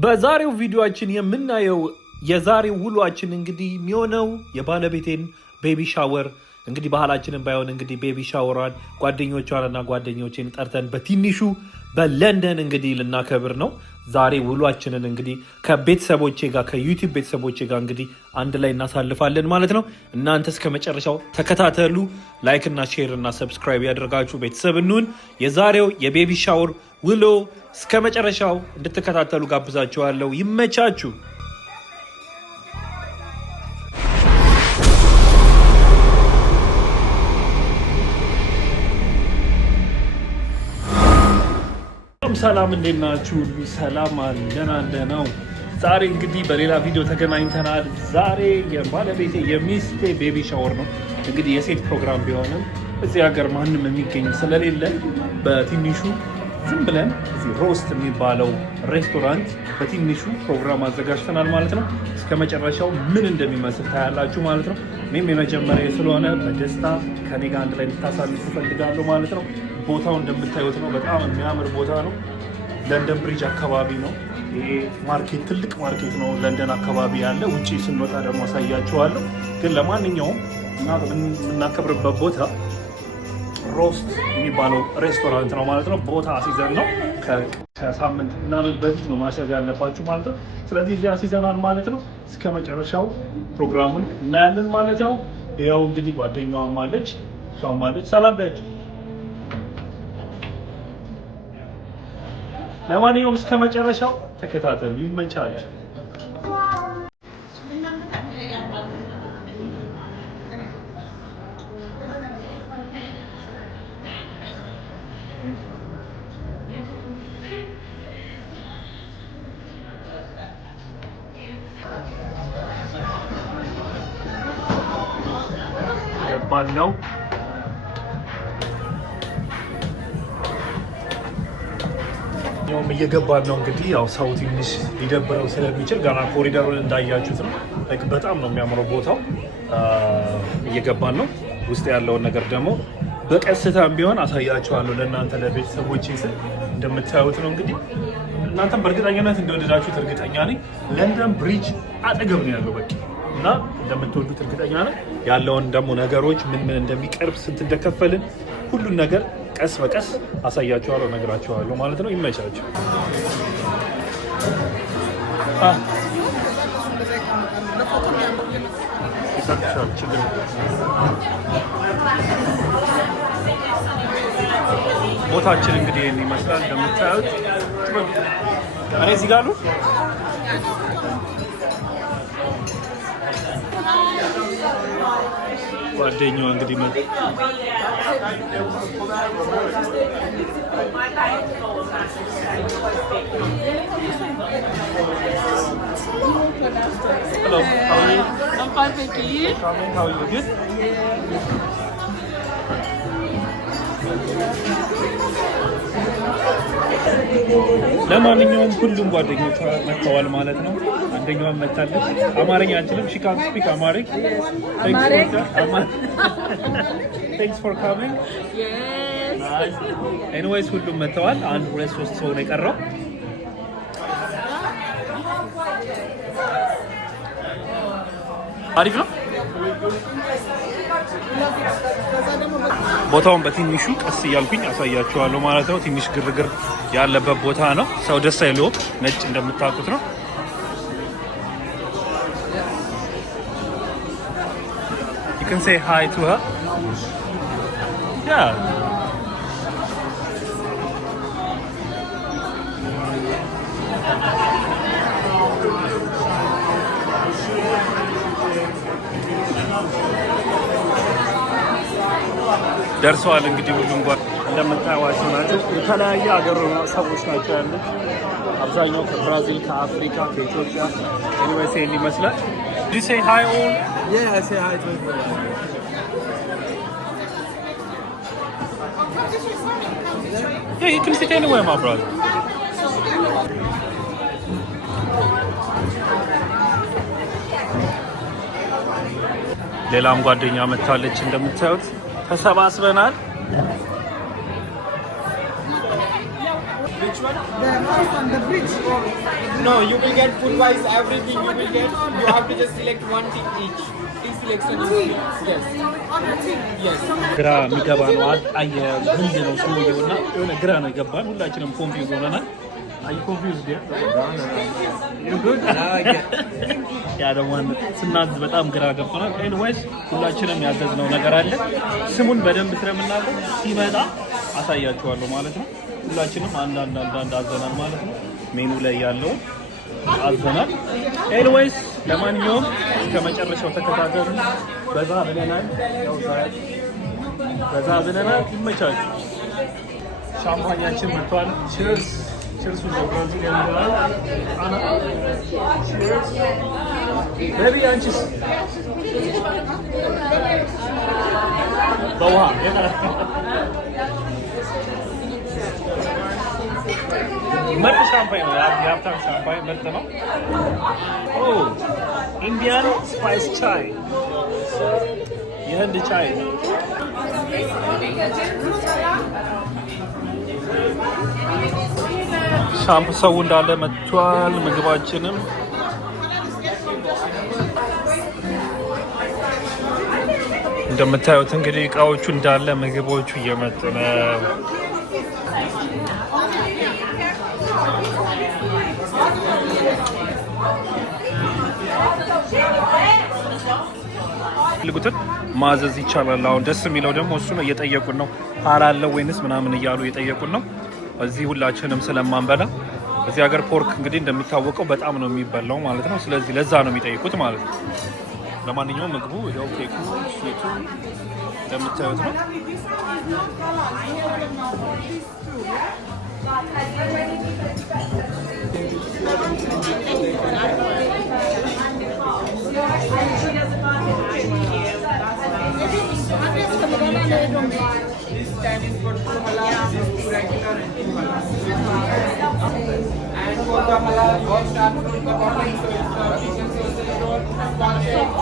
በዛሬው ቪዲዮአችን የምናየው የዛሬው ውሏችን እንግዲህ የሚሆነው የባለቤቴን ቤቢ ሻወር እንግዲህ ባህላችንን ባይሆን እንግዲህ ቤቢ ሻወሯን ጓደኞቿንና ጓደኞቼን ጠርተን በትንሹ በለንደን እንግዲህ ልናከብር ነው። ዛሬ ውሏችንን እንግዲህ ከቤተሰቦቼ ጋር ከዩቲዩብ ቤተሰቦቼ ጋር እንግዲህ አንድ ላይ እናሳልፋለን ማለት ነው። እናንተ እስከ መጨረሻው ተከታተሉ። ላይክ እና ሼር እና ሰብስክራይብ ያደርጋችሁ ቤተሰብ እንሁን። የዛሬው የቤቢ ሻወር ውሎ እስከ መጨረሻው እንድትከታተሉ ጋብዛችኋለሁ። ይመቻችሁ። ሰላም እንዴት ናችሁ? ሰላም አለና ዛሬ እንግዲህ በሌላ ቪዲዮ ተገናኝተናል። ዛሬ የባለቤቴ የሚስቴ ቤቢ ሻወር ነው። እንግዲህ የሴት ፕሮግራም ቢሆንም እዚህ ሀገር ማንም የሚገኝ ስለሌለ በትንሹ ዝም ብለን እዚህ ሮስት የሚባለው ሬስቶራንት በትንሹ ፕሮግራም አዘጋጅተናል ማለት ነው። እስከ መጨረሻው ምን እንደሚመስል ታያላችሁ ማለት ነው። እኔም የመጀመሪያ ስለሆነ በደስታ ከኔ ጋር አንድ ላይ ልታሳልፉ እፈልጋለሁ ማለት ነው። ቦታው እንደምታዩት ነው። በጣም የሚያምር ቦታ ነው። ለንደን ብሪጅ አካባቢ ነው። ይሄ ማርኬት ትልቅ ማርኬት ነው ለንደን አካባቢ ያለ። ውጪ ስንወጣ ደግሞ አሳያችኋለሁ። ግን ለማንኛውም የምናከብርበት ቦታ ሮስት የሚባለው ሬስቶራንት ነው ማለት ነው። ቦታ አሲዘን ነው። ከሳምንት ምናምን በፊት ነው ማስያዝ ያለባችሁ ማለት ነው። ስለዚህ እዚህ አሲዘናል ማለት ነው። እስከ መጨረሻው ፕሮግራሙን እናያለን ማለት ነው። ያው እንግዲህ ጓደኛዋም አለች፣ እሷም አለች። ሰላም በች። ለማንኛውም እስከ መጨረሻው ተከታተሉ። ይመቻል። ነው እየገባን ነው እንግዲህ ያው ሰው ትንሽ ሊደብረው ስለሚችል ገና ኮሪደሩን እንዳያችሁት ነው። በጣም ነው የሚያምረው ቦታው። እየገባን ነው። ውስጥ ያለውን ነገር ደግሞ በቀስታም ቢሆን አሳያችኋለሁ ለእናንተ ለቤተሰቦቼ ስል። እንደምታዩት ነው እንግዲህ እናንተም በእርግጠኝነት እንደወደዳችሁት እርግጠኛ ነኝ። ለንደን ብሪጅ አጠገብ ነው ያለው በቃ እና እንደምትወዱት እርግጠኛ ነኝ። ያለውን ደግሞ ነገሮች ምን እንደሚቀርብ ስንት እንደከፈልን ሁሉን ነገር ቀስ በቀስ አሳያችኋለሁ፣ ነግራችኋለሁ ማለት ነው። ይመቻችሁ። ቦታችን እንግዲህ ይህን ይመስላል እንደምታዩት። እኔ እዚህ ጋር ጓደኛዋ እንግዲህ Hello, how are you? I'm fine, thank you. How are you? Good? ለማንኛውም ሁሉም ጓደኞቿ መጥተዋል ማለት ነው። አንደኛዋ መጣለች። አማርኛ አንችልም። she can't speak Amharic. Thanks for coming. Yes. Nice. Anyways ሁሉም መጥተዋል። አንድ ሁለት ሶስት ሰው ነው የቀረው። አሪፍ ነው። ቦታውን በትንሹ ቀስ እያልኩኝ አሳያችኋለሁ ማለት ነው። ትንሽ ግርግር ያለበት ቦታ ነው። ሰው ደስ አይለውም። ነጭ እንደምታውቁት ነው። You can say hi to her. Yeah. ደርሰዋል እንግዲህ ሁሉም ጋር እንደምታዩዋቸው ናቸው። የተለያየ ሀገር ሰዎች ናቸው ያሉት። አብዛኛው ከብራዚል፣ ከአፍሪካ፣ ከኢትዮጵያ ኤኒዌይስ ይሄን ይመስላል። Do you say hi all? Yeah, I say hi to everyone. Yeah, you can sit anywhere, my brother. ሌላም ጓደኛ መታለች እንደምታዩት። ተሰባስበናል። Which one? The house on the bridge. No, you will get full wise everything you will get. You have to just select one thing each. Each selection you will get. Yes. Yes. ግራ የሚገባ ነው። አያያዙ ህንድ ነው ሰውየውና የሆነ ግራ ነው የገባን። ሁላችንም ኮንፊውዝ ሆነናል። አይ ኮንፊውዝ ያ ደግሞ ስናዝ በጣም ግራ ገብቶናል። ኤኒዌይስ ሁላችንም ያዘዝነው ነገር አለ። ስሙን በደንብ ስለምናውቀው ሲመጣ አሳያችኋለሁ ማለት ነው። ሁላችንም አንዳንድ አዘናል ማለት ነው። ሜኑ ላይ ያለው አዘናል። ኤኒዌይስ ለማንኛውም እስከ መጨረሻው ተከታተሉ። በዛ ብለናል። ይመቻችሁ። ሻምፓኛችን መጥቷል። ቺርስ ቺርስ ነው ብራዚል ያለው አና ቺርስ ቤቢ አንቺስ በውሃ ምርጥ ሻምፓኝ ነው። የሀብታም ሻምፓኝ ምርጥ ነው። ኦ ኢንዲያን ስፓይስ ቻይ የህንድ ቻይ ነው። ሻምፕ ሰው እንዳለ መጥቷል። ምግባችንም እንደምታዩት እንግዲህ እቃዎቹ እንዳለ ምግቦቹ እየመጡ ነው። ልጉትን ማዘዝ ይቻላል። አሁን ደስ የሚለው ደግሞ እሱ ነው። እየጠየቁን ነው ሀላለው ወይንስ ምናምን እያሉ እየጠየቁን ነው። እዚህ ሁላችንም ስለማንበላ እዚህ ሀገር ፖርክ እንግዲህ እንደሚታወቀው በጣም ነው የሚበላው ማለት ነው። ስለዚህ ለዛ ነው የሚጠይቁት ማለት ነው። ለማንኛውም ምግቡ ይኸው ኬኩ ስዊቱ እንደምታዩት ነው። This time is for two halal, this two regular and two halal. And for the halal, all start from the bottom, so it's the chicken sausage roll, pancake,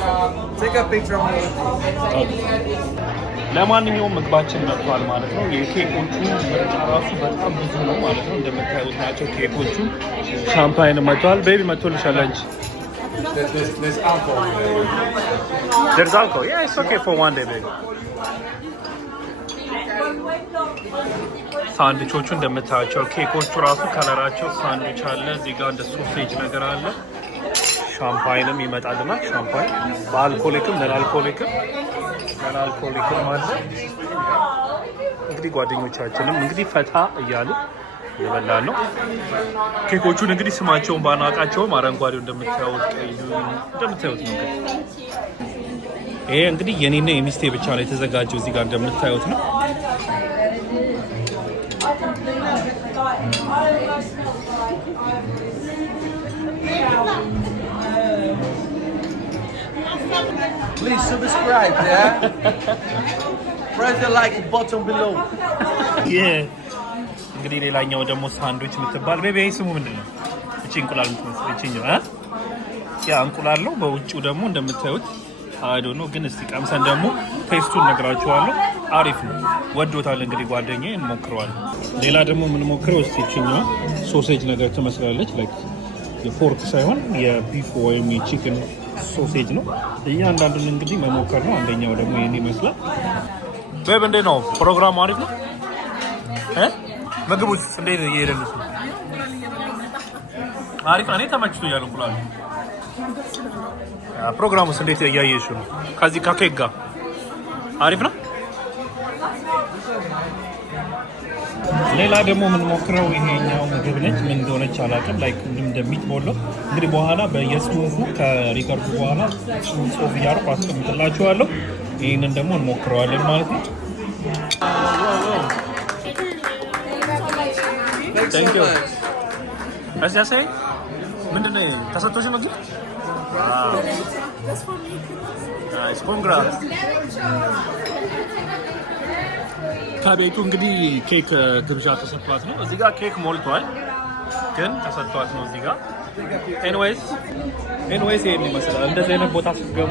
and take a picture of it. ለማንኛውም ምግባችን መጥቷል ማለት ነው። የኬኮቹ ምርጫ ራሱ በጣም ብዙ ነው ማለት ነው። እንደምታዩት ናቸው ኬኮቹ። ሻምፓይን መጥቷል። ቤቢ መጥቶልሻል አንቺ? There's alcohol. There's alcohol. Yeah, it's okay for one day, baby. ሳንድዊቾቹ እንደምታያቸው ኬኮቹ ራሱ ከለራቸው ሳንድዊች አለ። እዚህ ጋር እንደ ሶሴጅ ነገር አለ። ሻምፓይንም ይመጣልናል። ሻምፓይን በአልኮሊክም ለአልኮሊክም አለ። እንግዲህ ጓደኞቻችንም እንግዲህ ፈታ እያሉ ይበላል ነው። ኬኮቹን እንግዲህ ስማቸውን ባናውቃቸውም አረንጓዴው እንደምታዩት ቀዩ እንደምታዩት ነው። ይሄ እንግዲህ የኔና የሚስቴ ብቻ ነው የተዘጋጀው። እዚህ ጋር እንደምታዩት ነው። Please subscribe, yeah? Press the like button below. Yeah. እንግዲህ ሌላኛው ደግሞ ሳንድዊች የምትባል ቤቢ ስሙ ምንድን ነው? እቺ እንቁላል የምትመስል እቺኛው ያ እንቁላል ነው። በውጭው ደግሞ እንደምታዩት አይዶ ነው። ግን እስቲ ቀምሰን ደግሞ ቴስቱን ነግራችኋለሁ። አሪፍ ነው። ወዶታል እንግዲህ ጓደኛዬ እንሞክረዋለን። ሌላ ደግሞ የምንሞክረው እስቲ እቺኛው ሶሴጅ ነገር ትመስላለች። ላይክ የፖርክ ሳይሆን የቢፍ ወይም የቺክን ሶሴጅ ነው። እያንዳንዱን እንግዲህ መሞከር ነው። አንደኛው ደግሞ ይሄን ይመስላል። ቤብ እንዴት ነው ፕሮግራሙ? አሪፍ ነው። ምግቡስ እንዴት እየሄደልሽ ነው? አሪፍ ነው። እኔ ተመችቶኛል እንቁላሉ። ፕሮግራሙስ እንዴት እያየሽው ነው? ከዚህ ከኬክ ጋር አሪፍ ነው። ሌላ ደግሞ የምንሞክረው ይሄኛው ምግብ ነች። ምን እንደሆነች አላውቅም። ላይክ እንደሚትቦሎ እንግዲህ በኋላ በየጽሁፉ ከሪከርዱ በኋላ ጽሁፍ እያደረኩ አስቀምጥላችኋለሁ። ይህንን ደግሞ እንሞክረዋለን ማለት ነው። Thank you. As I say, ምንድን ነው ተሰጥቶሽ ነው ግን? ናይስ ኮንግራትስ። ከቤቱ እንግዲህ ኬክ ግብዣ ተሰጥቷት ነው። እዚህ ጋር ኬክ ሞልቷል ግን ተሰጥቷት ነው እዚህ ጋር። ኤኒዌይስ ይሄን ይመስላል። እንደዚህ አይነት ቦታ ስትገቡ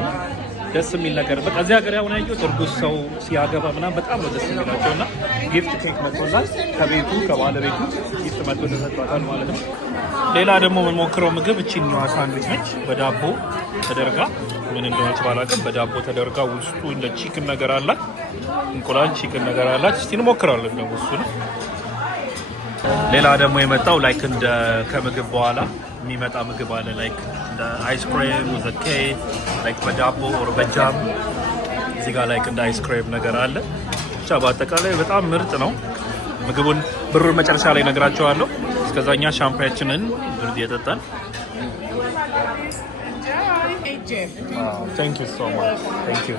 ደስ የሚል ነገር በቃ እዚህ ሀገር ያሁን ያየሁት እርጉዝ ሰው ሲያገባ ምናምን በጣም ነው ደስ የሚላቸው እና ጊፍት ኬክ መጥቶላል ከቤቱ ከባለቤቱ ጊፍት መጥቶ ተሰጥቷታል ማለት ነው። ሌላ ደግሞ የምንሞክረው ምግብ እቺኛዋ ሳንድዊች ነች። በዳቦ ተደርጋ ምን እንደሆነች ባላውቅም በዳቦ ተደርጋ ውስጡ እንደ ቺክን ነገር አላት፣ እንቁላል ቺክን ነገር አላት። እስቲ እንሞክራለን ደግሞ እሱ ነው። ሌላ ደግሞ የመጣው ላይክ እንደ ከምግብ በኋላ የሚመጣ ምግብ አለ ላይክ እንደ አይስክሬም with a cake ላይክ በዳቦ or በጃም እዚህ ጋር ላይክ እንደ አይስክሬም ነገር አለ። ብቻ በአጠቃላይ በጣም ምርጥ ነው። ምግቡን ብሩን መጨረሻ ላይ ነግራቸዋለሁ። እስከዛኛ ሻምፓኛችንን ብርድ እየጠጣን thank you so much thank you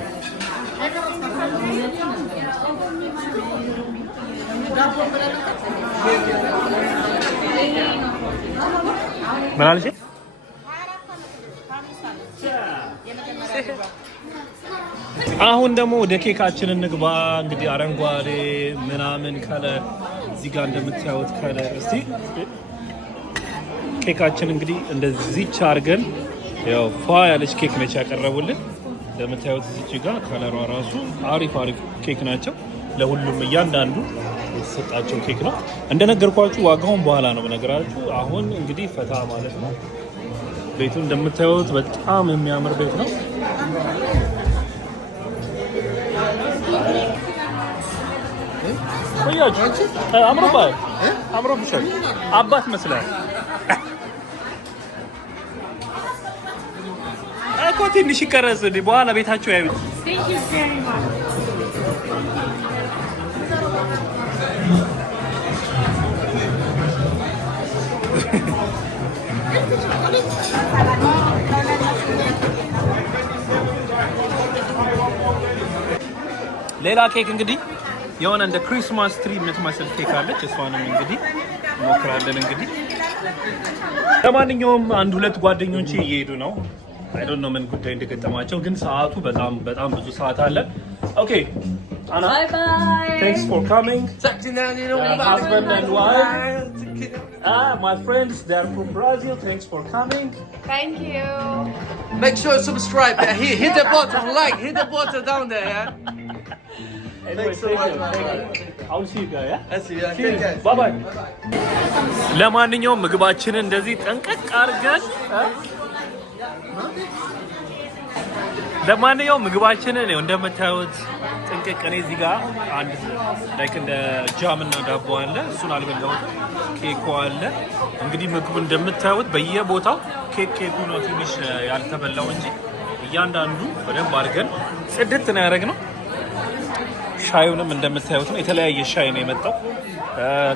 ምን አልሽ? አሁን ደግሞ ወደ ኬካችን እንግባ። እንግዲህ አረንጓዴ ምናምን ከለር እዚህ ጋር እንደምታዩት ከለር እስቲ ኬካችን እንግዲህ እንደዚህች አድርገን ያው ፏ ያለች ኬክ ነች ያቀረቡልን። እንደምታዩት እዚች ጋር ከለሯ ራሱ አሪፍ ኬክ ናቸው። ለሁሉም እያንዳንዱ የተሰጣቸው ኬክ ነው። እንደነገርኳችሁ ዋጋውን በኋላ ነው ነገራችሁ። አሁን እንግዲህ ፈታ ማለት ነው። ቤቱ እንደምታዩት በጣም የሚያምር ቤት ነው። ቆያችሁ አምሮብሻል። አባት መስላል እኮ ትንሽ ይቀረጽ በኋላ ቤታቸው ያዩት። ሌላ ኬክ እንግዲህ የሆነ እንደ ክሪስማስ ትሪ የምትመስል ኬክ አለች። እሷንም እንግዲህ እንሞክራለን። እንግዲህ ለማንኛውም አንድ ሁለት ጓደኞቼ እየሄዱ ነው። አይ ዶንት ኖ ምን ጉዳይ እንደገጠማቸው ግን ሰዓቱ በጣም ብዙ ሰዓት አለ። ኦኬ Anna, bye bye. Thanks for coming. Husband and wife. My friends, they're from Brazil. Thanks for coming. Thank you. Make sure you subscribe. Hit the button, like, hit the button down there. Yeah? Anyway, thank you. I'll see you guys. Yeah? See you. Take care. Bye bye. ለማንኛውም ምግባችንን እንደዚህ ጠንቀቅ አድርገን ለማንኛውም ምግባችንን ነው እንደምታዩት ጥንቅቅ። እኔ እዚህ ጋር አንድ ላይክ እንደ ጃም እና ዳቦ አለ፣ እሱን አልበላሁትም። ኬኩ አለ። እንግዲህ ምግቡ እንደምታዩት በየቦታው ኬኩ ነው ትንሽ ያልተበላው እንጂ እያንዳንዱ በደንብ አድርገን ጽድት ነው ያደረግነው። ሻዩንም እንደምታዩት ነው፣ የተለያየ ሻይ ነው የመጣው።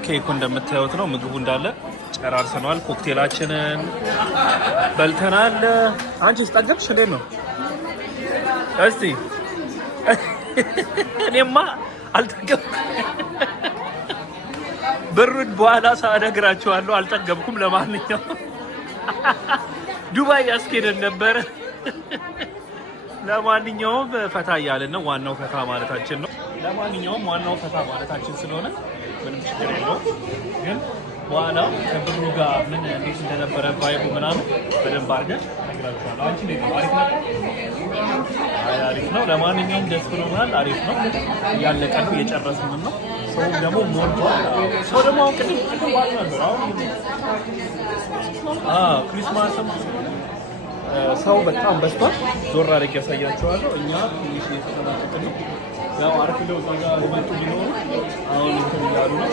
ኬኩ እንደምታዩት ነው። ምግቡ እንዳለ ጨራርሰናል። ኮክቴላችንን በልተናል። አንቺስ ጠገብሽ? እንዴት ነው? እስቲ እኔማ አልጠገብኩም። ብሩን በኋላ ሳነግራችኋለሁ። አልጠገብኩም። ለማንኛውም ዱባይ ያስኬደን ነበረ። ለማንኛውም ፈታ እያልን ነው። ዋናው ፈታ ማለታችን ነው። ለማንኛውም ዋናው ፈታ ማለታችን ስለሆነ ምንም ችግር የለውም። ግን በኋላ ከብሩ ጋር ምን እንዴት እንደነበረ ቫይቡ ምናምን በደንብ አድርገን እነግራችኋለሁ። አንቺ እንዴት ነው? አሪፍ ነው? አሪፍ ነው። ለማንኛውም ደስ ብሎናል። አሪፍ ነው። እያለቀን እየጨረስን ነው። ሰው ደግሞ ሞልቷል። ሰው ደግሞ አሁን ቅድም ዋል ነበር። አሁን ክሪስማስም ሰው በጣም በዝቷል። ዞር አድርጌ ያሳያቸዋለሁ። እኛ ትንሽ እየተጠናቀቅን ነው። ያው አሪፍ ነው። እዛ ጋር ሊመጡ ሊኖሩ አሁን እንትን እያሉ ነው።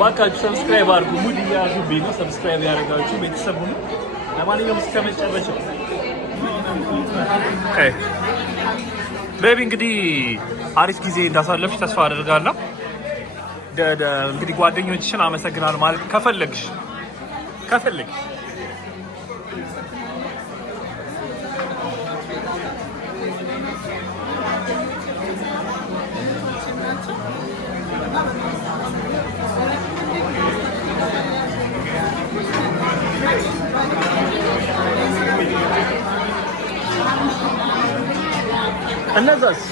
ባካችሁ ሰብስክራይብ አድርጉ። ሙድ እያያዙብኝ ነው። ሰብስክራይብ ያደረጋችሁ ቤተሰብ ሁኑ። ለማንኛውም እስከ መጨረሻው ቤቢ እንግዲህ አሪፍ ጊዜ እንዳሳለፍሽ ተስፋ አደርጋለሁ። እንግዲህ ጓደኞችሽን አመሰግናለሁ ማለት ከፈለግሽ እነዛስ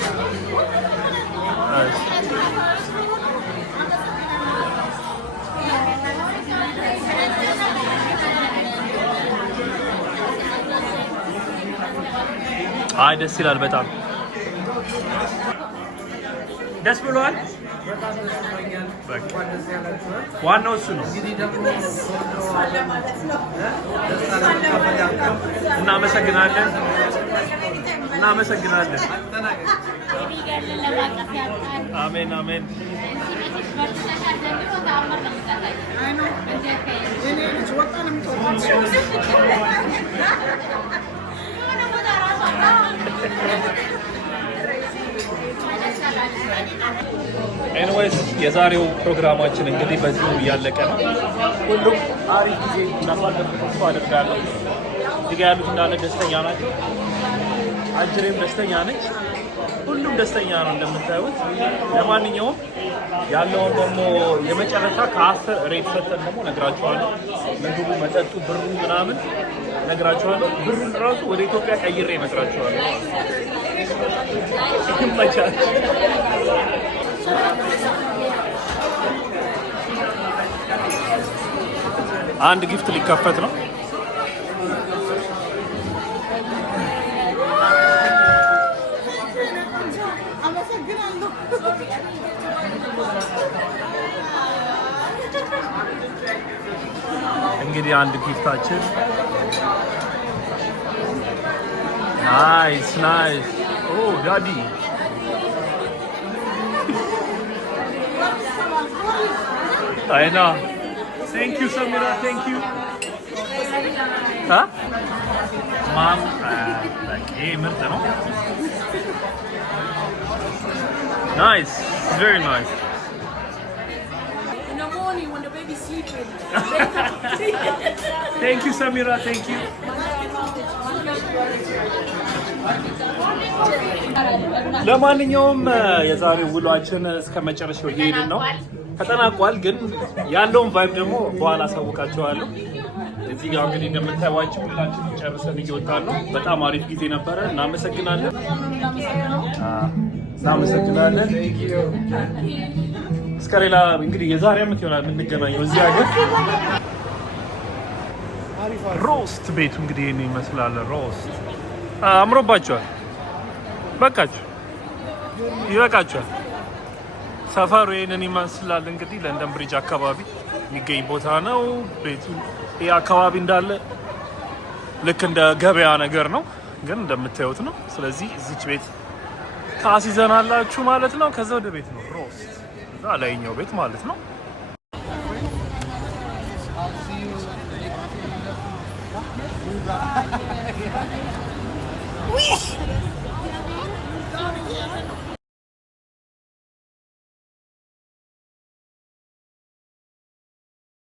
አይ ደስ ይላል በጣም ደስ ብሏል። ዋናው እሱ ነው። እናመሰግናለን። አሜን አሜን። ኤኒዌይስ የዛሬው ፕሮግራማችን እንግዲህ በዚሁ እያለቀ ነው። ሁሉም አሪፍ ጊዜ እንዳሳለፉ ተስፋ አደርጋለሁ። እዚህ ያሉት እንዳለ ደስተኛ ናቸው። አጅሬም ደስተኛ ነች። ሁሉም ደስተኛ ነው እንደምታዩት። ለማንኛውም ያለውን ደግሞ የመጨረሻ ከ10 ሬት ሰጥተን ደግሞ ነግራችኋለሁ። ምግቡ፣ መጠጡ፣ ብሩ ምናምን ነግራችኋለሁ። ብሩን ራሱ ወደ ኢትዮጵያ ቀይሬ ነግራችኋለሁ። ይመቻል። አንድ ጊፍት ሊከፈት ነው። እንግዲህ አንድ ጊፍታችን ናይስ ናይስ። ኦ ዳዲ አይና ቴንክ ዩ ሰሚራ ቴንክ ዩ ማም ይሄ ምርጥ ነው። ናይስ ቬሪ ናይስ። Thank you, Samira. Thank you. ለማንኛውም የዛሬው ውሏችን እስከ መጨረሻው እየሄድን ነው። ተጠናቋል። ግን ያለውን ቫይብ ደግሞ በኋላ አሳውቃቸዋለሁ። እዚህ ጋር እንግዲህ እንደምታዩዋቸው ሁላችንም ጨርሰን እየወጣን ነው። በጣም አሪፍ ጊዜ ነበረ። እናመሰግናለን። እስከ ሌላ እንግዲህ የዛሬ ዓመት ይሆናል የምንገናኘው እዚህ ሀገር። ሮስት ቤቱ እንግዲህ ይሄን ይመስላል። ሮስት አምሮባቸዋል። በቃችሁ፣ ይበቃችኋል። ሰፈሩ ይሄንን ይመስላል። እንግዲህ ለንደን ብሪጅ አካባቢ የሚገኝ ቦታ ነው ቤቱ። ይሄ አካባቢ እንዳለ ልክ እንደ ገበያ ነገር ነው፣ ግን እንደምታዩት ነው። ስለዚህ እዚች ቤት ታስይዘናላችሁ ማለት ነው። ከዛ ወደ ቤት ነው ሮስት፣ እዛ ላይኛው ቤት ማለት ነው። Bye.